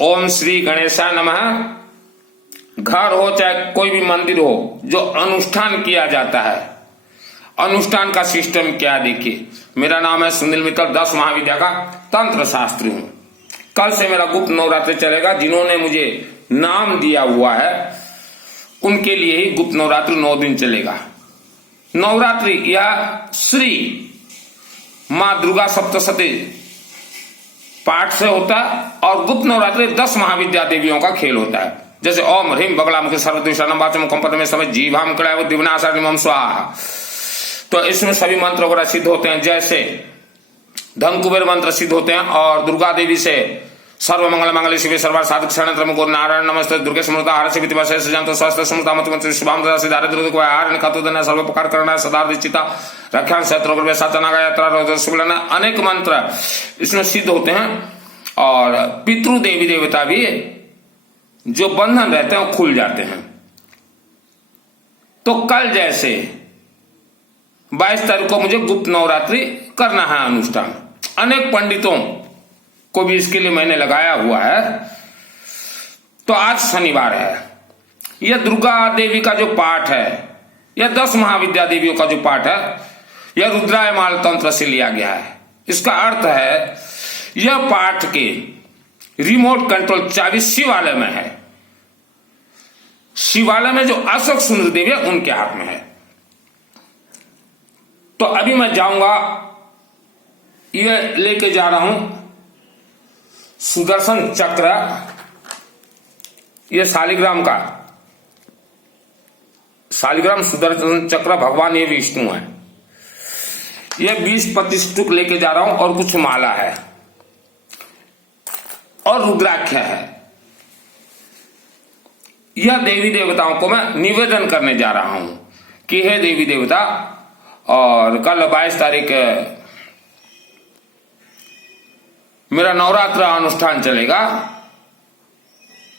ओम श्री गणेशाय नमः। घर हो चाहे कोई भी मंदिर हो, जो अनुष्ठान किया जाता है, अनुष्ठान का सिस्टम क्या है देखिए। मेरा नाम है सुनील मित्तल, 10 महाविद्या का तंत्र शास्त्री हूं। कल से मेरा गुप्त नवरात्रि चलेगा। जिन्होंने मुझे नाम दिया हुआ है उनके लिए ही गुप्त नवरात्रि 9 दिन चलेगा। नवरात्रि यह श्री माँ दुर्गा सप्तशती पाठ से होता है और गुप्त नवरात्रि 10 महाविद्या देवियों का खेल होता है। जैसे ओम ह्रीम बगलामुखी सर्वदिशानम वाचम कंपत में समय जीवाम कड़ाय दिवनाशाम स्वाहा। तो इसमें सभी मंत्र वगैरह सिद्ध होते हैं। जैसे धन कुबेर मंत्र सिद्ध होते हैं और दुर्गा देवी से सर्व मंगल मंगल शिव सर्वार साधक शरण गो नारायण नमस्ते दुर्गे समृता हार से विधिवश सजांत स्वस्थ समृता मत शुभाम दशा दारिद्र्य को हार निखातो देना सर्व प्रकार करना सदार चिता रख्यान शत्रु साचना यात्रा शुभलना अनेक मंत्र इसमें सिद्ध होते हैं। और पितृ देवी देवता भी जो बंधन रहते हैं वो खुल जाते हैं। तो कल जैसे 22 तारीख को मुझे गुप्त नवरात्रि करना है अनुष्ठान। अनेक पंडितों को भी इसके लिए मैंने लगाया हुआ है। तो आज शनिवार है। यह दुर्गा देवी का जो पाठ है, यह 10 महाविद्या देवियों का जो पाठ है, यह रुद्रायमाल तंत्र से लिया गया है। इसका अर्थ है यह पाठ के रिमोट कंट्रोल चाबी शिवालय में है। शिवालय में जो अशोक सुंदर देवी है उनके हाथ में है। तो अभी मैं जाऊंगा, यह लेके जा रहा हूं सुदर्शन चक्र। यह शालिग्राम का शालिग्राम सुदर्शन चक्र भगवान ये विष्णु है। यह 20-25 टुक लेके जा रहा हूं और कुछ माला है और रुद्राक्ष है। यह देवी देवताओं को मैं निवेदन करने जा रहा हूं कि हे देवी देवता, और कल 22 तारीख मेरा नवरात्र अनुष्ठान चलेगा।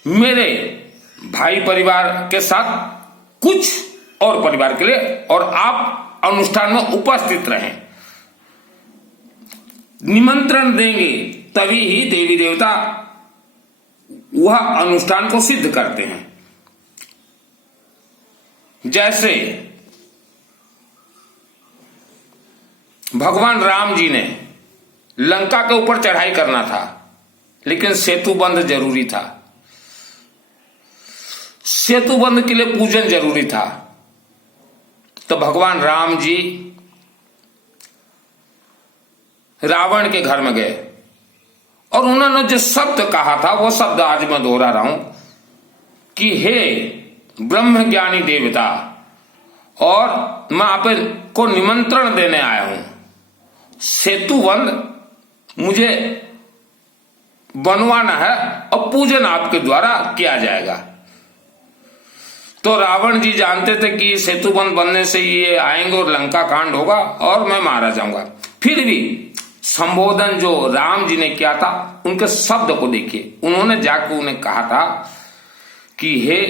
मेरे भाई परिवार के साथ कुछ और परिवार के लिए, और आप अनुष्ठान में उपस्थित रहें। निमंत्रण देंगे तभी ही देवी देवता वह अनुष्ठान को सिद्ध करते हैं। जैसे भगवान राम जी ने लंका के ऊपर चढ़ाई करना था, लेकिन सेतु बंध जरूरी था। सेतु बंध के लिए पूजन जरूरी था। तो भगवान राम जी रावण के घर में गए और उन्होंने जो शब्द कहा था वो शब्द आज मैं दोहरा रहा हूं कि हे ब्रह्म ज्ञानी देवता, और मैं आपको निमंत्रण देने आया हूं। सेतु बंध मुझे बनवाना है और पूजन आपके द्वारा किया जाएगा। तो रावण जी जानते थे कि सेतु बंध बनने से ये आएंगे और लंका कांड होगा और मैं मारा जाऊंगा। फिर भी संबोधन जो राम जी ने किया था, उनके शब्द को देखिए। उन्होंने जाकर उन्हें कहा था कि हे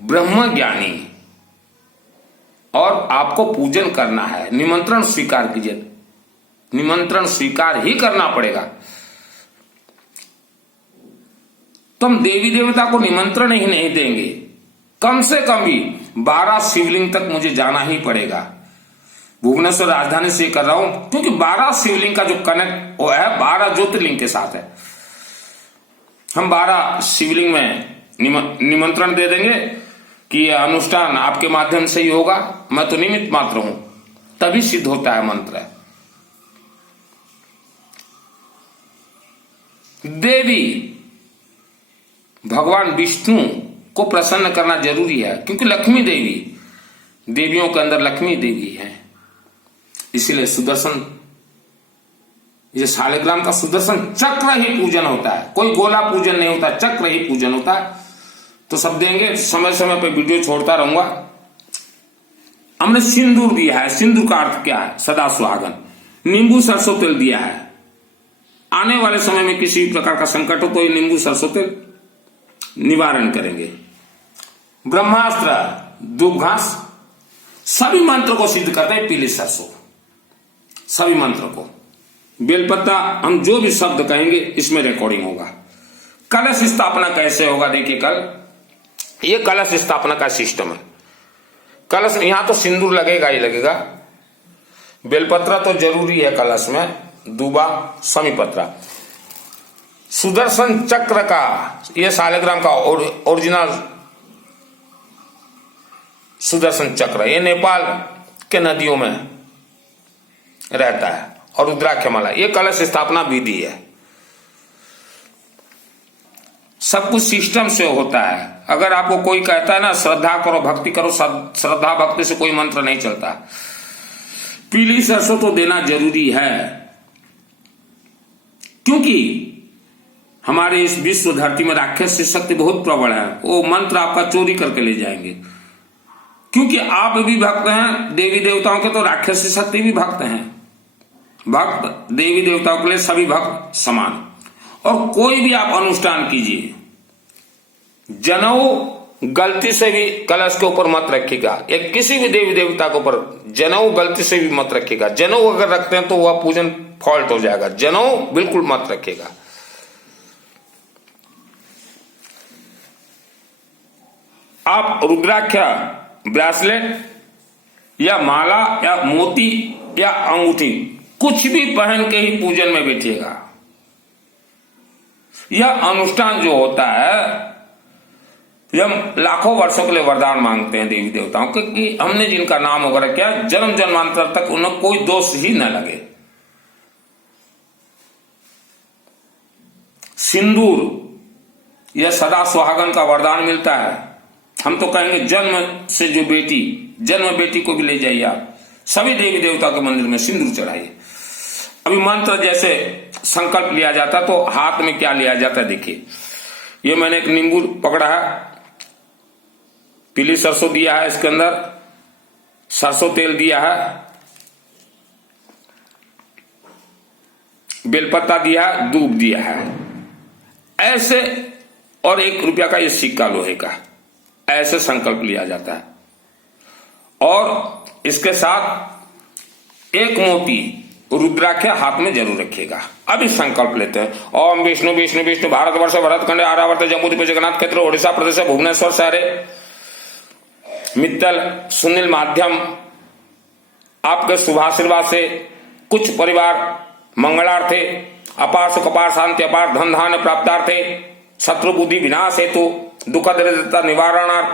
ब्रह्म ज्ञानी, और आपको पूजन करना है, निमंत्रण स्वीकार कीजिए। निमंत्रण स्वीकार ही करना पड़ेगा। तुम देवी देवता को निमंत्रण ही नहीं देंगे, कम से कम भी 12 शिवलिंग तक मुझे जाना ही पड़ेगा। भुवनेश्वर राजधानी से कर रहा हूं क्योंकि 12 शिवलिंग का जो कनेक्ट वो है 12 ज्योतिर्लिंग के साथ है। हम 12 शिवलिंग में निमंत्रण दे देंगे कि यह अनुष्ठान आपके माध्यम से ही होगा। मैं तो निमित्त मात्र हूं, तभी सिद्ध होता है मंत्र। देवी भगवान विष्णु को प्रसन्न करना जरूरी है, क्योंकि लक्ष्मी देवी, देवियों के अंदर लक्ष्मी देवी है। इसीलिए सुदर्शन, ये शालिग्राम का सुदर्शन चक्र ही पूजन होता है। कोई गोला पूजन नहीं होता, चक्र ही पूजन होता है। तो सब देंगे, समय समय पे वीडियो छोड़ता रहूंगा। हमने सिंदूर दिया है। सिंदूर का अर्थ क्या है? सदा सुहागन। नींबू सरसों तेल दिया है। आने वाले समय में किसी प्रकार का संकट हो तो ये नींबू सरसों तेल निवारण करेंगे। ब्रह्मास्त्र, दूब घास, सभी मंत्र को सिद्ध करते हैं पीली सरसों। सभी मंत्र को, बेलपत्ता, हम जो भी शब्द कहेंगे इसमें रिकॉर्डिंग होगा। कलश स्थापना कैसे होगा? देखिए कल ये कलश स्थापना का सिस्टम है। कलश यहां तो सिंदूर लगेगा ही लगेगा, बेलपत्र तो जरूरी है कलश में, दूबा, समीपत्र, सुदर्शन चक्र का ये शालिग्राम का ओरिजिनल सुदर्शन चक्र, ये नेपाल के नदियों में रहता है, और रुद्राक्ष माला, ये कलश स्थापना विधि है। सब कुछ सिस्टम से होता है। अगर आपको कोई कहता है ना श्रद्धा करो भक्ति करो, श्रद्धा भक्ति से कोई मंत्र नहीं चलता। पीली सरसों तो देना जरूरी है, क्योंकि हमारे इस विश्व धरती में राक्षस की शक्ति बहुत प्रबल है। वो मंत्र आपका चोरी करके ले जाएंगे, क्योंकि आप भी भक्त हैं देवी देवताओं के, तो राक्षस की शक्ति भी भक्त हैं। भक्त देवी देवताओं के लिए सभी भक्त समान। और कोई भी आप अनुष्ठान कीजिए, जनेऊ गलती से भी कलश के ऊपर मत रखिएगा, या किसी भी देवी देवता के ऊपर जनेऊ गलती से भी मत रखिएगा। जनेऊ अगर रखते हैं तो वह पूजन फॉल्ट हो जाएगा। जनेऊ बिल्कुल मत रखिएगा। आप रुद्राक्ष ब्रेसलेट या माला या मोती या अंगूठी कुछ भी पहन के ही पूजन में बैठिएगा। यह अनुष्ठान जो होता है, हम लाखों वर्षों के लिए वरदान मांगते हैं देवी देवताओं के कि हमने जिनका नाम वगैरह किया, जन्म जन्मांतर तक उन्हें कोई दोष ही न लगे। सिंदूर यह सदा सुहागन का वरदान मिलता है। हम तो कहेंगे जन्म से जो बेटी, जन्म बेटी को भी ले जाइए आप, सभी देवी देवता के मंदिर में सिंदूर चढ़ाइए। अभी मंत्र जैसे संकल्प लिया जाता तो हाथ में क्या लिया जाता है, देखिए ये मैंने एक नींबू पकड़ा है, पीली सरसों दिया है, इसके अंदर सरसों तेल दिया है, बेलपत्ता दिया है, दूब दिया है, ऐसे, और 1 रुपया का ये सिक्का लोहे का, ऐसे संकल्प लिया जाता है। और इसके साथ एक मोती रुद्राक्ष हाथ में जरूर रखिएगा। अभी संकल्प लेते हैं। ओम विष्णु विष्णु विष्णु भारतवर्ष भरतखंड आर्यावर्त जम्मू जगन्नाथ क्षेत्र ओडिशा प्रदेश भुवनेश्वर शहरे मित्तल सुनील माध्यम आपके शुभाशीर्वाद से कुछ परिवार मंगलार्थे अपार सुख अपार शांति अपार धन धान्य प्राप्तार्थे शत्रु बुद्धि विनाश हेतु दुख दरिद्रता निवारणार्थ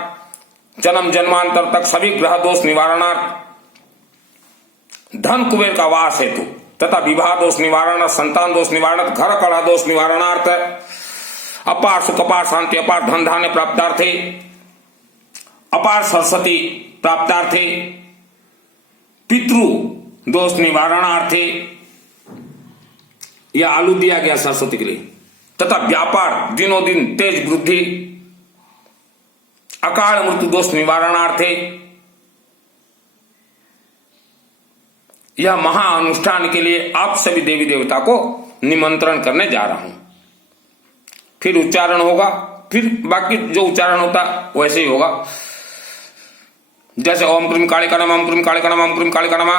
जन्म जन्मांतर तक सभी ग्रह दोष निवारणार्थ धन कुबेर का वास हेतु तथा विवाह दोष निवारण संतान दोष निवारण घर कलह दोष निवारणार्थ अपार सुख अपार शांति अपार धन धान्य प्राप्तार्थे अपार सरस्वती प्राप्तार्थे पितृ दोष निवारणार्थे, यह आलू दिया गया सरस्वती के लिए, तथा व्यापार दिनों दिन तेज वृद्धि अकाल मृत्यु दोष निवारणार्थे यह महा अनुष्ठान के लिए आप सभी देवी देवता को निमंत्रण करने जा रहा हूं। फिर उच्चारण होगा, फिर बाकी जो उच्चारण होता वैसे ही होगा, जैसे ओम क्रीम कालिका नमः ओम क्रीम कालिका नमः ओम क्रीम कालिका नमः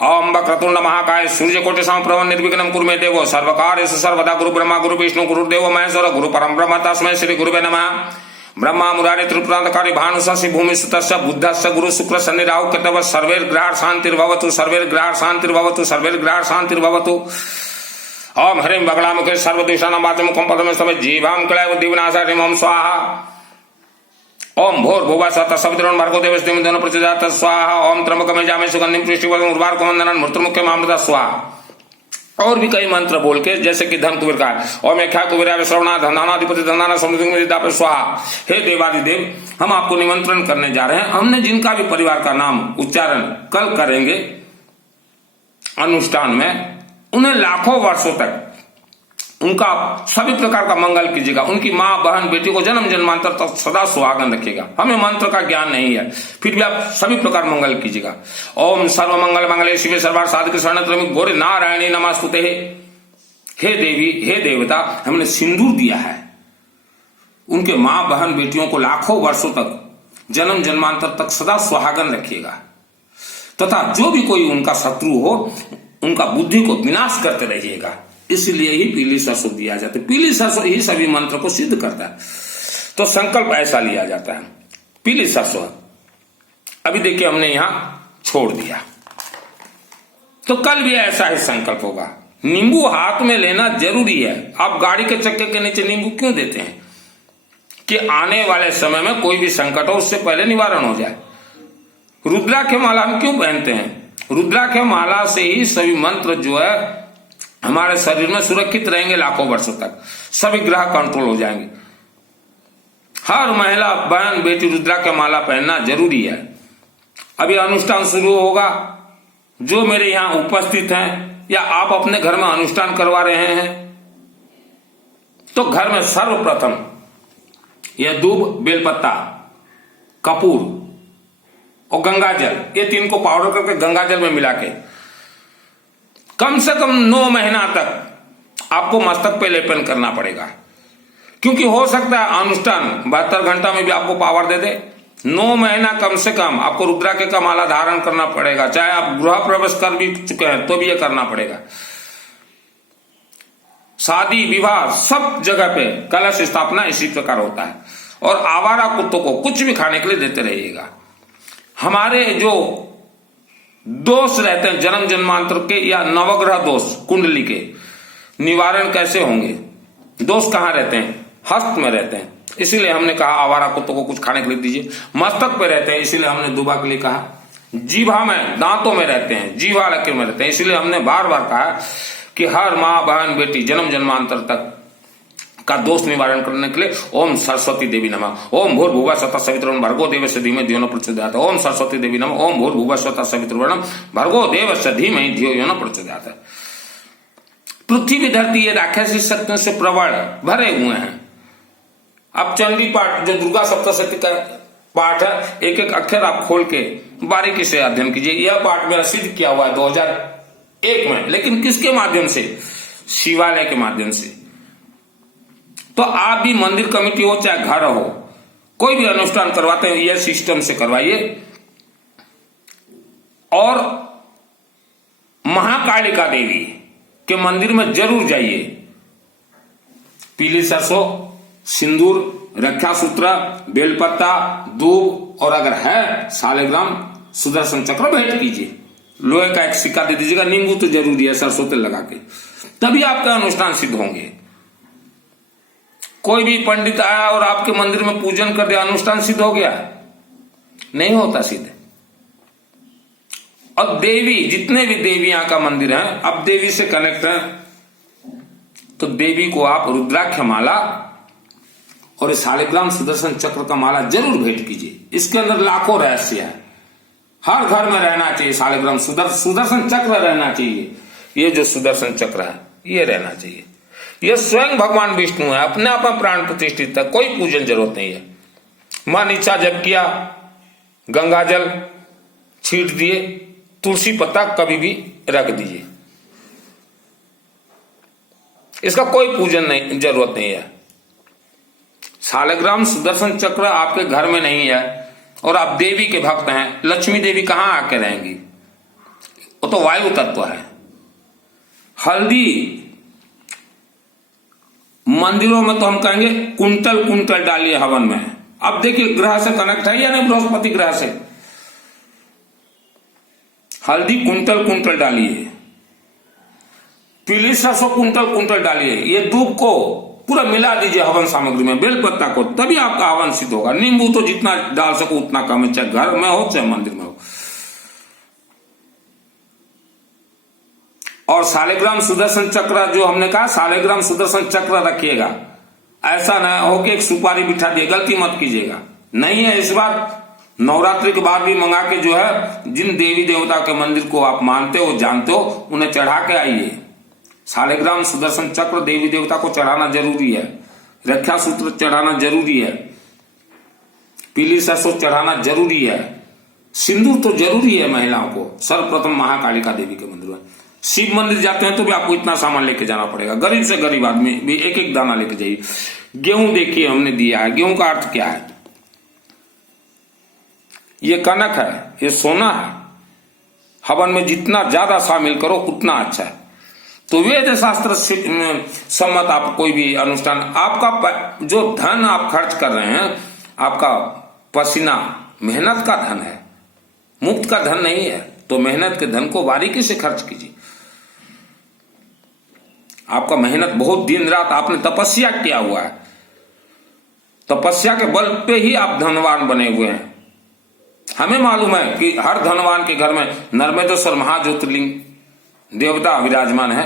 ओम वक्रतुंड महाकाय सूर्यकोटि समप्रभ निर्विघ्नं कुरु मे देवो सर्वकार्येषु सर्वदा गुरु ब्रह्मा गुरु विष्णु गुरुदेव महेश्वर गुरु परम ब्रह्म तस्मै श्री गुरुवे नमः। ब्रह्मा मुरारी त्रिपुरांतकारी भानु शशि भूमि सुतस्य बुद्धस्य गुरु शुक्र शनि राहु केतव सर्वेर ग्रहार शांतिर्भवतु सर्वेर ग्रहार शांतिर्भवतु सर्वेर ग्रहार शांतिर्भवतु। ओम हरिम बगलामुखे सर्वदोषानां वाचमुखं पदमेस्तव जीवां कलय दिवनाशाय ओम स्वाहा। ओम भोर भुवा सत सवितरण भर्गो देवस्य धीमहि प्रचोदयात् स्वाहा। ओम त्र्यंबकं यजामहे सुगंधिं पुष्टिवर्धनम् उर्वारुकं वन्दनान् मृत्युर्मुख्यम् अमृता स्वाहा। और भी कई मंत्र बोल के, जैसे कि धन कुबेर का ओम यख्या कुबेराय श्रवणा धनानाधिपति धनाना समृद्धि स्वाहा। हे देवादिदेव, हम आपको निमंत्रण करने जा रहे हैं। हमने जिनका भी परिवार का नाम उच्चारण कल करेंगे अनुष्ठान में, उन्हें लाखों वर्षों तक उनका सभी प्रकार का मंगल कीजिएगा। उनकी माँ बहन बेटी को जन्म जन्मांतर तक सदा सुहागन रखिएगा। हमें मंत्र का ज्ञान नहीं है, फिर भी आप सभी प्रकार मंगल कीजिएगा। ओम सर्व मंगल मंगले शिवे सर्वार्थ साधके शरण्ये गौरी नारायणी नमस्तुते। हे देवी हे देवता, हमने सिंदूर दिया है, उनके माँ बहन बेटियों को लाखों वर्षों तक जन्म जन्मांतर तक सदा सुहागन रखिएगा, तथा जो भी कोई उनका शत्रु हो उनका बुद्धि को विनाश करते रहिएगा। इसलिए ही पीली सरसों दिया जाता है। पीली सरसों ही सभी मंत्र को सिद्ध करता है। तो संकल्प ऐसा लिया जाता है, पीली सरसों। अभी देखिए हमने यहां छोड़ दिया, तो कल भी ऐसा ही संकल्प होगा। नींबू हाथ में लेना जरूरी है। आप गाड़ी के चक्के के नीचे नींबू क्यों देते हैं? कि आने वाले समय में कोई भी संकट हो उससे पहले निवारण हो जाए। रुद्राक्ष माला हम क्यों पहनते हैं? रुद्राक्ष माला से ही सभी मंत्र जो है हमारे शरीर में सुरक्षित रहेंगे लाखों वर्षों तक। सभी ग्रह कंट्रोल हो जाएंगे। हर महिला बहन बेटी रुद्राक्ष माला पहनना जरूरी है। अभी अनुष्ठान शुरू होगा। जो मेरे यहां उपस्थित हैं या आप अपने घर में अनुष्ठान करवा रहे हैं, तो घर में सर्वप्रथम यह दूब, बेलपत्ता, कपूर और गंगाजल, ये तीन को पाउडर करके गंगाजल में मिला के कम से कम 9 महीना तक आपको मस्तक पे लेपन करना पड़ेगा। क्योंकि हो सकता है अनुष्ठान 72 घंटा में भी आपको पावर दे दे। 9 महीना कम से कम आपको रुद्राक्ष का माला धारण करना पड़ेगा। चाहे आप गृह प्रवेश कर भी चुके हैं तो भी ये करना पड़ेगा। शादी विवाह सब जगह पे कलश स्थापना इसी प्रकार होता है। और आवारा कुत्तों को कुछ भी खाने के लिए देते रहिएगा। हमारे जो दोष रहते हैं जन्म जन्मांतर के या नवग्रह दोष कुंडली के, निवारण कैसे होंगे? दोष कहां रहते हैं? हस्त में रहते हैं। इसीलिए हमने कहा आवारा कुत्तों को कुछ खाने के लिए दीजिए। मस्तक पे रहते हैं, इसीलिए हमने दुबा के लिए कहा। जीभा में, दांतों में रहते हैं, जीवा लकीर में रहते हैं, इसीलिए हमने बार बार कहा कि हर माँ बहन बेटी जन्म जन्मांतर तक का दोष निवारण करने के लिए ओम सरस्वती देवी नमः, ओम भूर्भुवः स्वतः सवितुर्वरेण्यं भर्गो देवस्य धीमहि धियो न प्रचोदयात्, ओम सरस्वती देवी नमः, ओम भूर्भुवः स्वतः सवितुर्वरेण्यं भर्गो देवस्य धीमहि धियो न प्रचोदयात्। पृथ्वी धरती ये राक्षसी शक्तियों से प्रबल भरे हुए हैं। अब चंडी पाठ जो दुर्गा सप्तशती का पाठ है, एक एक अक्षर आप खोल के बारीकी से अध्ययन कीजिए। यह पाठ मेरा सिद्ध किया हुआ है 2001 में, लेकिन किसके माध्यम से? शिवालय के माध्यम से। तो आप भी मंदिर कमेटी हो चाहे घर हो, कोई भी अनुष्ठान करवाते हैं यह सिस्टम से करवाइए। और महाकालिका देवी के मंदिर में जरूर जाइए। पीली सरसों, सिंदूर, रक्षा सूत्र, बेलपत्ता, दूब और अगर है सालेग्राम सुदर्शन चक्र भेंट कीजिए। लोहे का एक सिक्का दे दीजिएगा। नींबू तो जरूरी है सरसों तेल लगा के, तभी आपका अनुष्ठान सिद्ध होंगे। कोई भी पंडित आया और आपके मंदिर में पूजन कर दिया, अनुष्ठान सिद्ध हो गया? नहीं होता सिद्ध। और देवी, जितने भी देवियां का मंदिर है, अब देवी से कनेक्ट है, तो देवी को आप रुद्राक्ष माला और शालिग्राम सुदर्शन चक्र का माला जरूर भेंट कीजिए। इसके अंदर लाखों रहस्य है। हर घर में रहना चाहिए शालिग्राम सुदर्शन चक्र रहना चाहिए। ये जो सुदर्शन चक्र है ये रहना चाहिए। ये स्वयं भगवान विष्णु है, अपने आप में प्राण प्रतिष्ठित है, कोई पूजन जरूरत नहीं है। मन इच्छा जब किया, गंगा जल छीट दिए, तुलसी पत्ता कभी भी रख दीजिए। इसका कोई पूजन नहीं, जरूरत नहीं है। शालिग्राम सुदर्शन चक्र आपके घर में नहीं है और आप देवी के भक्त हैं, लक्ष्मी देवी कहां आके रहेंगी? वो तो वायु तत्व है। हल्दी मंदिरों में तो हम कहेंगे कुंटल कुंटल डालिए हवन में। अब देखिए ग्रह से कनेक्ट है या नहीं? बृहस्पति ग्रह से हल्दी कुंटल कुंटल डालिए, पीली सरसों कुंटल कुंटल डालिए। ये दूब को पूरा मिला दीजिए हवन सामग्री में, बेलपत्ता को, तभी आपका हवन सिद्ध होगा। नींबू तो जितना डाल सको उतना कम है, चाहे घर में हो चाहे मंदिर में हो। और शालिग्राम सुदर्शन चक्र जो हमने कहा, शालिग्राम सुदर्शन चक्र रखिएगा। ऐसा ना हो कि एक सुपारी बिठा दिए, गलती मत कीजिएगा। नहीं है इस बार नवरात्रि के बाद भी मंगा के जो है, जिन देवी देवता के मंदिर को आप मानते हो जानते हो उन्हें चढ़ा के आइए। शालिग्राम सुदर्शन चक्र देवी देवता को चढ़ाना जरूरी है। रक्षा सूत्र चढ़ाना जरूरी है। पीली सरसों चढ़ाना जरूरी है। सिंदूर तो जरूरी है महिलाओं को। सर्वप्रथम महाकालिका देवी के मंदिर में। शिव मंदिर जाते हैं तो भी आपको इतना सामान लेके जाना पड़ेगा। गरीब से गरीब आदमी भी एक एक दाना लेके जाइए। गेहूं देखिए हमने दिया है। गेहूं का अर्थ क्या है? ये कनक है, ये सोना है। हवन में जितना ज्यादा शामिल करो उतना अच्छा है। तो वेद शास्त्र सम्मत आप कोई भी अनुष्ठान, आपका जो धन आप खर्च कर रहे हैं, आपका पसीना मेहनत का धन है, मुफ्त का धन नहीं है। तो मेहनत के धन को बारीकी से खर्च कीजिए। आपका मेहनत बहुत, दिन रात आपने तपस्या किया हुआ है, तपस्या के बल पे ही आप धनवान बने हुए हैं। हमें मालूम है कि हर धनवान के घर में नर्मदेश्वर महाज्योतिर्लिंग देवता विराजमान है,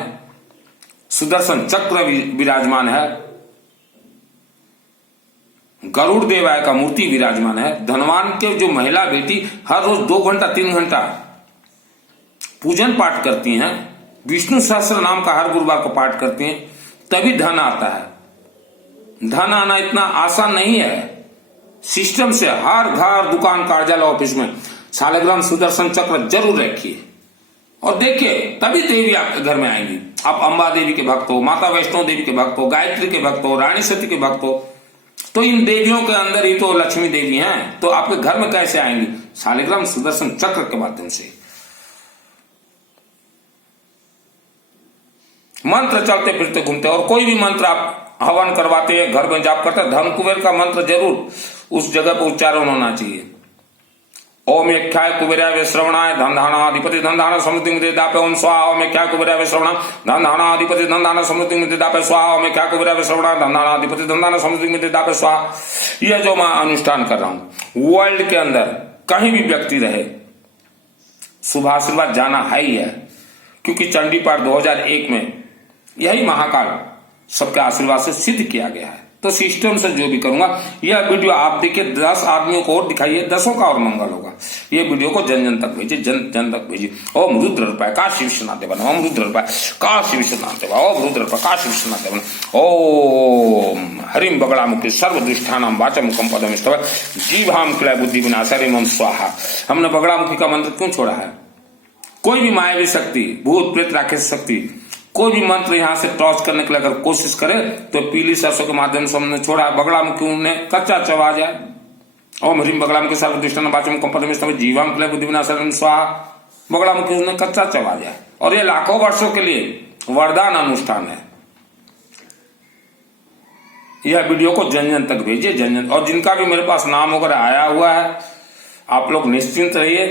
सुदर्शन चक्र विराजमान है, गरुड़ देवाय का मूर्ति विराजमान है। धनवान के जो महिला बेटी हर रोज 2 घंटा 3 घंटा पूजन पाठ करती हैं, विष्णु सहस्त्र नाम का हर गुरुवार को पाठ करती हैं, तभी धन आता है। धन आना इतना आसान नहीं है। सिस्टम से हर घर, दुकान, कार्यालय, ऑफिस में शालिग्राम सुदर्शन चक्र जरूर रखिए और देखिए, तभी देवी आपके घर में आएंगी। आप अंबा देवी के भक्त हो, माता वैष्णो देवी के भक्त हो, गायत्री के भक्त हो, रानी सती के भक्त हो, तो इन देवियों के अंदर ही तो लक्ष्मी देवी हैं। तो आपके घर में कैसे आएंगी? शालिग्राम सुदर्शन चक्र के माध्यम से। मंत्र चलते फिरते घूमते, और कोई भी मंत्र आप हवन करवाते हैं, घर में जाप करते हैं, धन कुबेर का मंत्र जरूर उस जगह पर उच्चारण होना चाहिए। ओम यख्याय कुबेराय श्रवणाय धनधानाधिपति धनधान समृद्धि में दापे ओम स्वाहा। ओम यख्याय कुबेराय श्रवणा धनधानाधिपति धनधान समृद्धि में दापे स्वाहा। ओम यख्याय कुबेराय श्रवणा धनधानाधिपति धनधान समृद्धि में दापे स्वाहा। यह जो मैं अनुष्ठान कर रहा हूं, वर्ल्ड के अंदर कहीं भी व्यक्ति रहे, शुभ आशीर्वाद जाना है ही है, क्योंकि चंडी पाठ 2001 में यही महाकाल सबके आशीर्वाद से सिद्ध किया गया है। तो सिस्टम से जो भी करूंगा, यह वीडियो आप देखिए, 10 आदमियों को और दिखाइए, 10 का और मंगल होगा। ये वीडियो को जन जन तक भेजिए, जन जन तक भेजिए। ओम रुद्र रूपाय काशी विश्वनाथ देवन, ओम रुद्र रूपाय काशी विश्वनाथ देवन, ओम रुद्र रूपाय काशी विश्वनाथ देवन, ओम हरिम बगड़ा मुखी सर्वदुष्टानाम वाचम मुखम पदम स्तव जीवाम क्रिया बुद्धि विनाशाय ओम स्वाहा। हमने बगड़ा मुखी का मंत्र क्यों छोड़ा है? कोई भी मायावी शक्ति, भूत प्रेत राक्षस शक्ति, कोई भी मंत्र यहां से टॉर्च करने के लिए अगर कोशिश करे तो पीली सरसों के माध्यम से हमने छोड़ा। बगड़ा मुखी उन्हें कच्चा चबा जाए। ओम हरिम बगड़ा मुखी सर्वदुष्टानाम वाचम मुखम पदम स्तव जीवाम क्रिया बुद्धि विनाशाय ओम स्वाहा। बगड़ा मुखी उन्हें कच्चा चबा जाए। और ये लाखों वर्षों के लिए वरदान अनुष्ठान है। यह वीडियो को जन जन तक भेजिए, जन जन। और जिनका भी मेरे पास नाम वगैरह आया हुआ है, आप लोग निश्चिंत रहिए,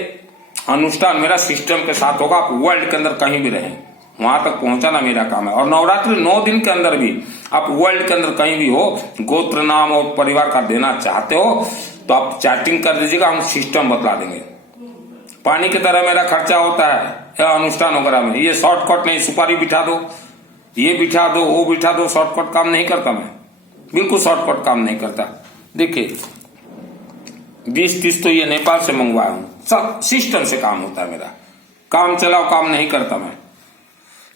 अनुष्ठान मेरा सिस्टम के साथ होगा। आप वर्ल्ड के अंदर कहीं भी रहें, वहां तक पहुंचाना मेरा काम है। और नवरात्रि 9 दिन के अंदर भी आप वर्ल्ड के अंदर कहीं भी हो, गोत्र नाम और परिवार का देना चाहते हो तो आप चैटिंग कर दीजिएगा, हम सिस्टम बतला देंगे। पानी की तरह मेरा खर्चा होता है अनुष्ठान वगैरह में। ये शॉर्टकट नहीं, सुपारी बिठा दो, ये बिठा दो, वो बिठा दो, शॉर्टकट काम नहीं करता मैं, बिल्कुल शॉर्टकट काम नहीं करता। देखिए 20-30 तो ये नेपाल से मंगवाया हूं, सब सिस्टम से काम होता है मेरा। काम चलाओ काम नहीं करता मैं।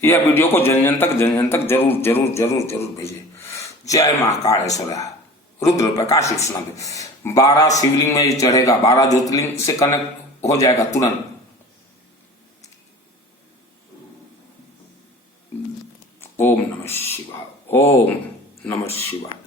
यह वीडियो को जन जन तक जरूर जरूर जरूर जरूर भेजिए। जय महाकालेश्वर रुद्र प्रकाश विश्वनाथ। 12 शिवलिंग में ये चढ़ेगा, 12 ज्योतिर्लिंग से कनेक्ट हो जाएगा तुरंत। ओम नमः शिवाय, ओम नमः शिवाय।